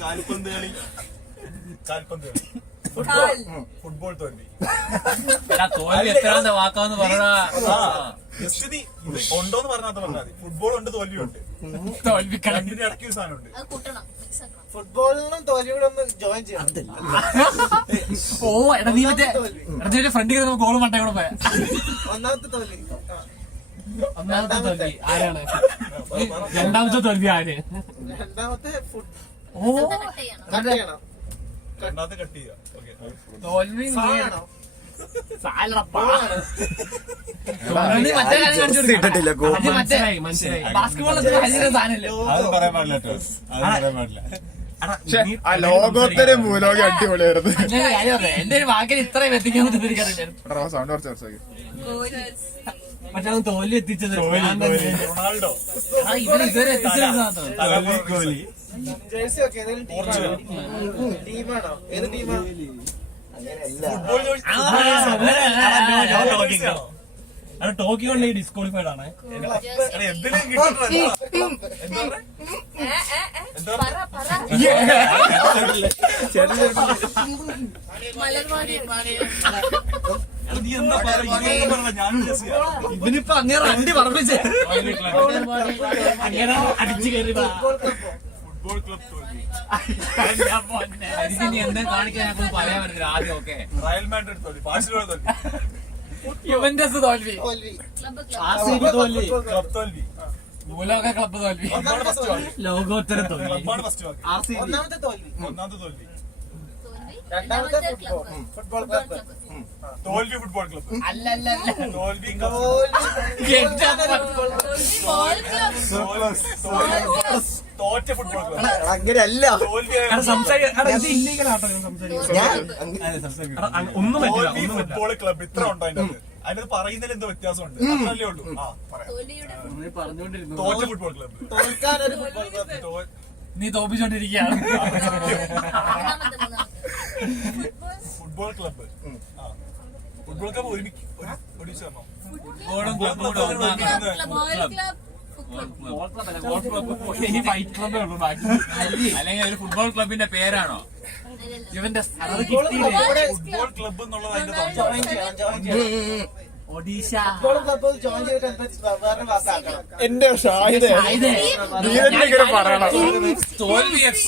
കാൽപന്ത് കളി, ഫുട്ബോൾ തോൽവി. തോൽവി എത്രാമത്തെ വാക്കാന്ന് പറഞ്ഞാ ഉണ്ടോന്ന് പറഞ്ഞാൽ പറഞ്ഞാൽ മതി. ഫുട്ബോൾ ഉണ്ട്, തോൽവിയുണ്ട്. തോൽവി രണ്ടിന്റെ ഇടയ്ക്ക് ഒരു സാധനം ഉണ്ട്. ഫുട്ബോളിനും തോൽവിയുടെ ഒന്ന് ജോയിൻ ചെയ്യണം. ഓ എടാ നീ മറ്റേ ഫ്രണ്ടിൽ ഗോൾ മട്ടേ കൂടെ പോയ ഒന്നാമത്തെ തോൽവി ആരാണ്? രണ്ടാമത്തെ തോൽവി ആര്? രണ്ടാമത്തെ ഓ രണ്ടാമത്തെ കട്ട് ചെയ്യുക. തോൽവി സായാണോ? മനസ്സിലായി. ബാസ്കറ്റ്ബോൾ സാധനല്ലേ? അത് പറയാൻ പാടില്ല കേട്ടോ, അത് പറയാൻ പാടില്ല. ലോകോത്തര ഭൂലോകം അടിപൊളിയായിരുന്നു. എന്റെ ഒരു വാക്കിന് ഇത്രയും എത്തിക്കാൻ പറ്റുന്ന സൗണ്ട് കുറച്ച് മറ്റേ തോൽവി എത്തിച്ചത് റൊണാൾഡോ ഇവര് ഇതുവരെ എത്തിച്ചത് മാത്രം. ജേഴ്സി ഒക്കെ ഏതെങ്കിലും ടീമാണോ? ഏത് ടീമാണോ? ഫുട്ബോൾ ടോക്കിയോ ഡിസ്ക്വാളിഫൈഡ് ആണ്. എന്തിനും കിട്ടും. നീ എന്താ പറഞ്ഞ ഞാനും ഇവനിപ്പോ അങ്ങനെ അണ്ടി പറപ്പിച്ച് അങ്ങനെ അടിച്ചു കയറി ഫുട്ബോൾ ക്ലബ് തോൽവി. നീ എന്താ കാണിക്കാൻ ഞങ്ങൾക്ക് പറയാൻ പറ്റില്ല. ആദ്യം ഓക്കെ റയൽ മാഡ്രിഡ് തോൽവി, ബാഴ്സലോണ തോൽവി, യുവന്റസ് തോൽവി, തോൽവി, ക്ലബ് തോൽവി, ഭൂലോക ക്ലബ്ബ് തോൽവി, ക്ലബ്ബാണ് ഫസ്റ്റ് വാക്ക്, ലോകോത്തര തോൽവി, ക്ലബ്ബാണ് ഫസ്റ്റ് വാക്ക്. ഒന്നാമത്തെ തോൽവി ഒന്നാമത്തെ തോൽവി, രണ്ടാമത്തെ ഫുട്ബോൾ ക്ലബ്ബ് തോൽവി ഫുട്ബോൾ ക്ലബ്ബ്, അല്ലല്ല തോൽവി തോറ്റ ഫുട്ബോൾ ക്ലബ്ബ്, അങ്ങനെയല്ല. തോൽവി ഫുട്ബോൾ ക്ലബ്ബ്. ഇത്ര ഉണ്ടോ അതിനകത്ത്? അതിനകത്ത് പറയുന്നതിൽ എന്തോ വ്യത്യാസമുണ്ട്, അത്രല്ലേ ഉള്ളൂ. പറഞ്ഞുകൊണ്ടിരുന്നു. തോറ്റ ഫുട്ബോൾ ക്ലബ്ബ്, തോൽക്കാനൊരു ഫുട്ബോൾ ക്ലബ്ബ്. നീ തോപ്പിച്ചോണ്ടിരിക്കുകയാണ്. ഫുട്ബോൾ ക്ലബ്ബ്, ഫുട്ബോൾ ക്ലബ്ബ് ഒരുമിച്ച് തരണം. അല്ലെങ്കിൽ ഒരു ഫുട്ബോൾ ക്ലബിന്റെ പേരാണോ ഇവന്റെ? ഫുട്ബോൾ ക്ലബ്ബ് എന്നുള്ളത് അതിന്റെ ജോയിൻ ചെയ്യണം. ഒഡീഷ ഫുട്ബോൾ ക്ലബ്ബ് ജോയിൻ ചെയ്തിട്ട് വേറെ വാക്കാക്കണം. എന്റെ ഷാഹിദേ നീ തന്നെ ഇങ്ങനെ പറയണം. തോൽവി FC